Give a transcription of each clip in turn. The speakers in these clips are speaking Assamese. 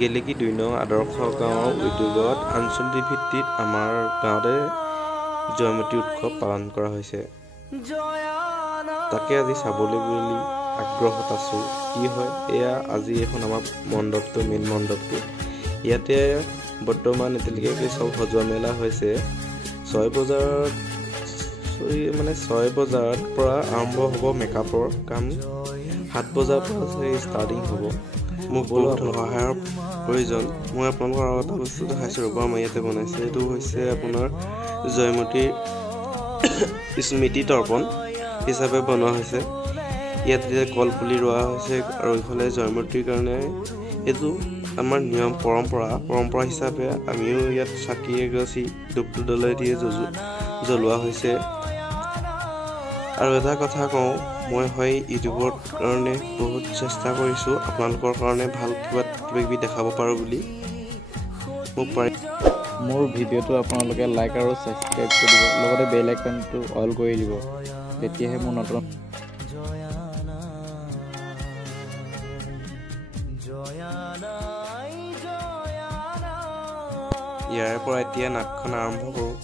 গেলেকী ২ নং আদৰ্শ গাঁৱৰ উদ্যোগত আঞ্চলিক ভিত্তিত আমাৰ গাঁৱতে জয়মতী উৎসৱ পালন কৰা হৈছে। তাকে আজি চাবলৈ বুলি আগ্ৰহত আছোঁ। কি হয় এয়া আজি এখন আমাৰ মণ্ডপটো মেইন মণ্ডপটো ইয়াতে বৰ্তমান এতিয়ালৈকে চব সজোৱা মেলা হৈছে। ৬ বজাত পৰা আৰম্ভ হ'ব মেকআপৰ কাম। ৭ বজাৰ পৰা ষ্টাৰ্টিং হ'ব। মোক বহুত সহায়ৰ প্ৰয়োজন। মই আপোনালোকৰ আৰু এটা বস্তু দেখাইছোঁ ৰ'ব, আমাৰ ইয়াতে বনাইছে। এইটো হৈছে আপোনাৰ জয়মতীৰ স্মৃতি তৰ্পণ হিচাপে বনোৱা হৈছে। ইয়াতে কলপুলি ৰোৱা হৈছে আৰু ইফালে জয়মতীৰ কাৰণে এইটো আমাৰ নিয়ম পৰম্পৰা হিচাপে আমিও ইয়াত চাকি এগছি ধূপ ধূনা দিয়ে জ্বলোৱা হৈছে। আৰু এটা কথা কওঁ, মই ইউটিউবৰ কাৰণে বহুত চেষ্টা কৰিছোঁ আপোনালোকৰ কাৰণে ভাল কিবা কিবি দেখাব পাৰোঁ বুলি। মোক মোৰ ভিডিঅ'টো আপোনালোকে লাইক আৰু ছাবস্ক্ৰাইব কৰি দিব, লগতে বেল আইকনটো অল কৰি দিব, তেতিয়াহে মোৰ নতুন ইয়াৰে পৰা এতিয়া নাটখন আৰম্ভ কৰোঁ।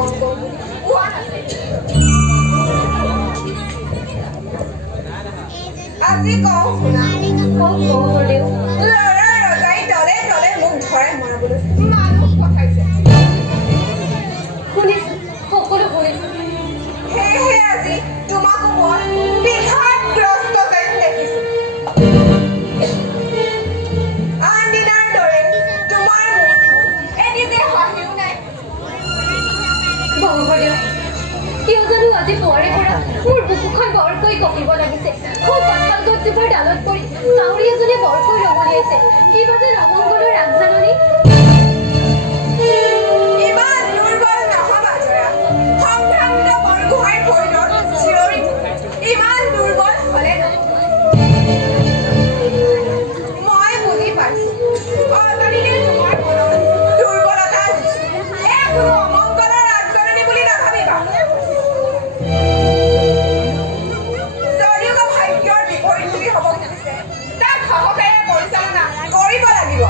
কওঁ কওঁ বুলি কোৱা নাছিল। আজি কওঁ শুনা। কওঁ কওঁলেও ল'ৰা ৰজাই তলে তলে মোক ধৰাই মৰাবলৈ মানুহ পঠাইছে। শুনিছো, সকলো শুনিছো। সেয়েহে আজি তোমাকো মই বিষাদগ্ৰস্ত যেন দেখিছো। আন দিনাৰ দৰে তোমাৰ মুখ এটি যে হাঁহিও নাই। বংশদেৱ, কিয় জানো আজি পুৱাৰে পৰা মোৰ বুকুখন বৰকৈ কঁপিব লাগিছে। খুব কঁঠাল গছজোপাৰ ডালত পৰি কাউৰী এজনে বৰকৈ ৰঙলিয়াইছে। কিবা যে ৰমংগলৰ আগজাননী। ইমান দুৰ্বল নহবা জয়া। সম্ভ্ৰান্ত বৰগোহাঁইৰ ভৰিৰত চিঞৰি ইমান দুৰ্বল হলে নহব। মই বুজি পাইছো অজানিতে তোমাৰ মনত দুৰ্বলতা হৈছে। এয়া কোনো অমংগলৰ আগজাননী বুলি নাভাবিবা। যদিও ভাগ্যৰ বিপৰীত বুলি হ'ব খুজিছে, তাক সাহসেৰে পৰিচালনা কৰিব লাগিব।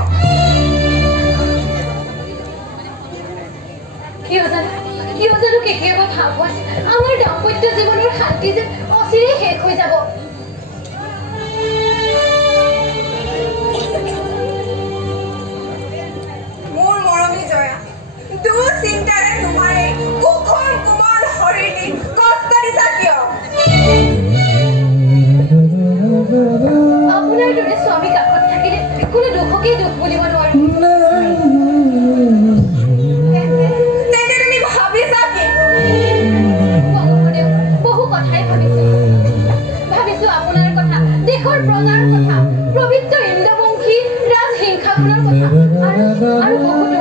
কিয় জানো কেতিয়াবা ভাৱ হয় আমাৰ দাম্পত্য জীৱনৰ শান্তি যে অচিৰেই শেষ হৈ যাব। মোৰ মৰমী জয়া, দুঃচিন্তাৰে তোমাৰ এই কুকুৰ কোমল শৰীৰটি কষ্ট দিছা কিয়? আপোনাৰ দৰে স্বামী কাষত থাকিলে কোনো দুখকেই দুখ বুলিব নোৱাৰো। তেন্তে তুমি ভাবিছা কি? বহু কথাই ভাবিছো আপোনাৰ কথা, দেশৰ প্ৰজাৰ কথা, পবিত্ৰ ইন্দ্ৰবংশী ৰাজহিংসাখনৰ কথা আৰু বহুতো।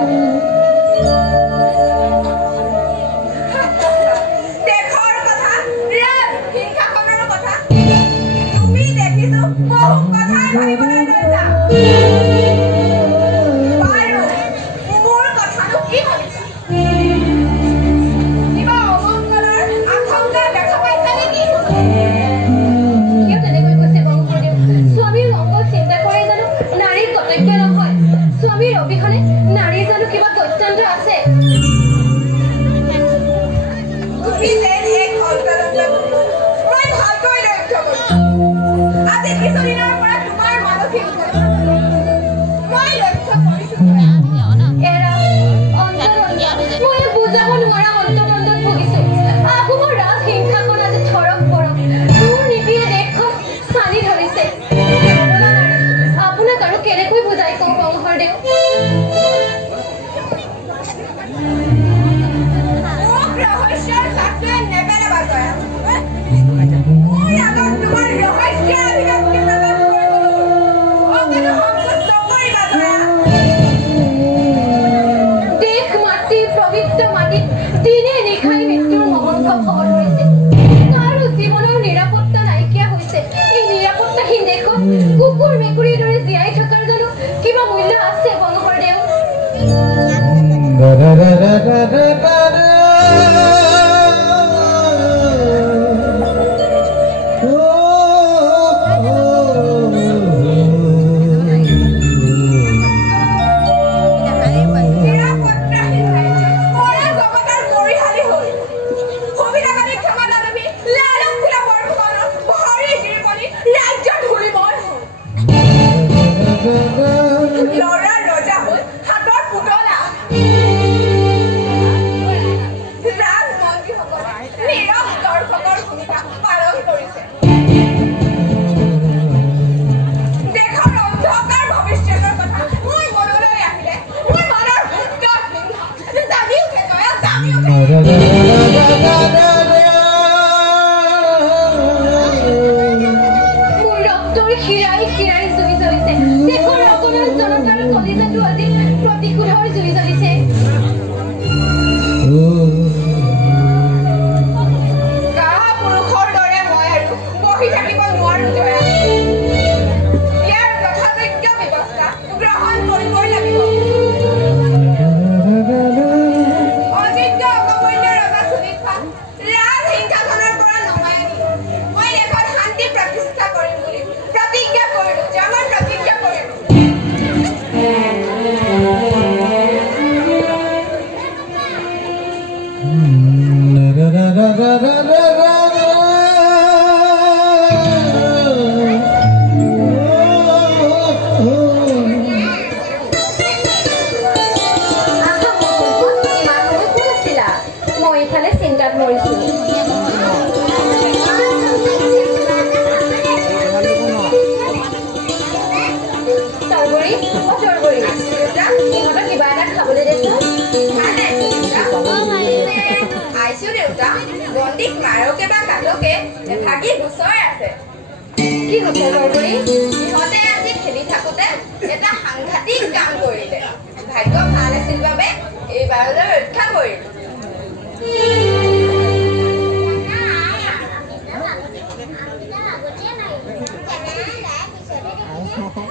দেশৰ কথা, ৰাজহিংসাখনৰ কথা। তুমি দেখিছো বহু কথাই ভাবিবলৈ লৈছা। বাৰু মোৰ কথানো কি ভাবিছা? কিবা অমংগলৰ আশংকা দেখা পাইছা নেকি? কিয় তেনেকৈ কৈছে বংশদেৱ? স্বামীৰ মংগল চিন্তা কৰি জানো নাৰীৰ কৰ্তব্য নহয়? স্বামীৰ অবিহনে নাৰীৰ জানো কিবা গত্যন্তৰ আছে? তুমি যেন এক অন্তৰংগ মই ভালকৈ লক্ষ্য কৰিছো। আজি কিছুদিনৰ পৰা তোমাৰ মানসিক মই লক্ষ্য কৰিছো। এৰা অন্তৰংগ মই বুজাব নোৱাৰা অন্তৰংগত ভুগিছো। আকৌ মোৰ ৰাজহিংসাখন আজি থৰক পৰক মোৰ নিপিয়ে দেশখন চানি ধৰিছে। আপোনাক আৰু কেনেকৈ বুজাই কওঁ বংশদেৱ? ৰহস্যৰ চাকৰি নেপেলাবা জয়া। মোৰ আগত তোমাৰ ৰহস্যৰ অভিব্যক্তি প্ৰকাশ কৰিবলৈ অকণো সংকোচ নকৰিবা জয়া। দেশ মাতৃ পবিত্ৰ মাটিত দিনে নিশাই মৃত্যুৰ মহন্ত খবৰ ধৰিছে। কাৰো জীৱনৰ নিৰাপত্তা নাইকিয়া হৈছে। এই নিৰাপত্তাহীন দেশত কুকুৰ মেকুৰীৰ দৰে জীয়াই থকাৰ জানো কিবা মূল্য আছে বংশদেৱ? ল'ৰা ৰজা হ'ল হাতৰ পুতলা। ৰাজমন্ত্ৰীসকলে নীৰৱ দৰ্শকৰ ভূমিকা পালন কৰিছে। দেশৰ অন্ধকাৰ ভৱিষ্যতৰ কথা মোৰ মনলৈ আহিলে মোৰ মনৰ ভূত জাগি উঠে জয়া, জাগি উঠে। মোৰ ৰক্তৰ শিৰাই শিৰাই জুই জ্বলিছে। দেশৰ অকণমান জনতাৰ কলিজাটো আজি প্ৰতিশোধৰ জুই জ্বলিছে। পুৰুষৰ দৰে মই আৰু বহি থাকিব নোৱাৰো জয়া। ইয়াৰ যথাযোগ্য ব্যৱস্থা গ্ৰহণ কৰিবই লাগিব। অযোগ্য অকমূল্য ৰজা সুদীক্ষা ৰাজহিংসাখনৰ পৰা নমাই আনি মই দেশত শান্তি প্ৰতিষ্ঠা কৰিম বুলি প্ৰতিজ্ঞা কৰিলো। মই প্ৰতিজ্ঞা কৰিলো। তৰবৰি দেউতা ইহঁতক কিবা এটা খাবলৈ দেচোন আইছো দেউতা বন্দীক মাৰকে বা কাটকে ভাগি গুচৰাই আছে কি হৈছে তৰবৰি ইহঁতে আজি খেলি থাকোঁতে এটা সাংঘাতিক কাম কৰিলে ভাগ্য ভাল আছিল বাবে এইবাৰলৈ ৰক্ষা কৰিলো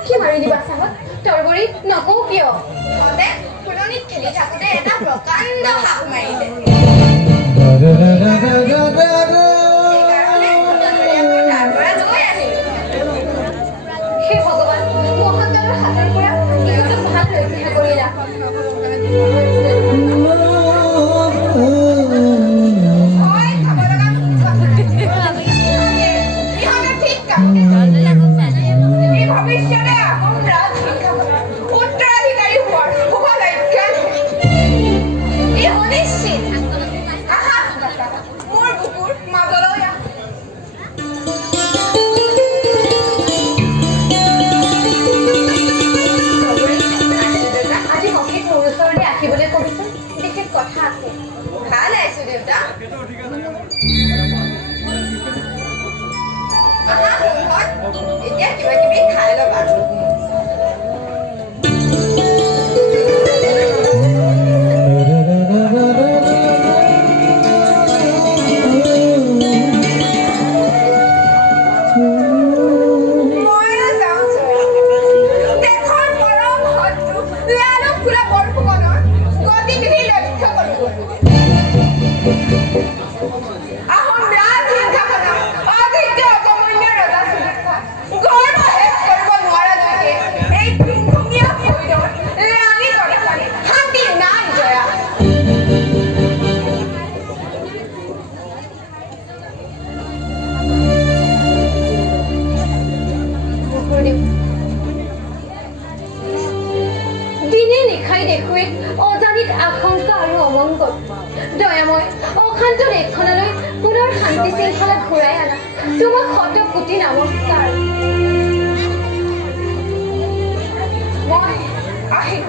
কি মাৰি দিবা চাহত তৰবৰি নকওঁ কিয় ইহঁতে ফুলনিত খেলি থাকোঁতে এটা প্ৰকাণ্ড সাপ মাৰিলে এতিয়া কিবা কিবি খাই ল'বা অজানিত আশংকা আৰু অমংগল দয়াময় অশান্ত দেশখনলৈ পুনৰ শান্তি শৃংখলা ঘূৰাই আনা তোমাক শত কোটি নমস্কাৰ মই আহিলো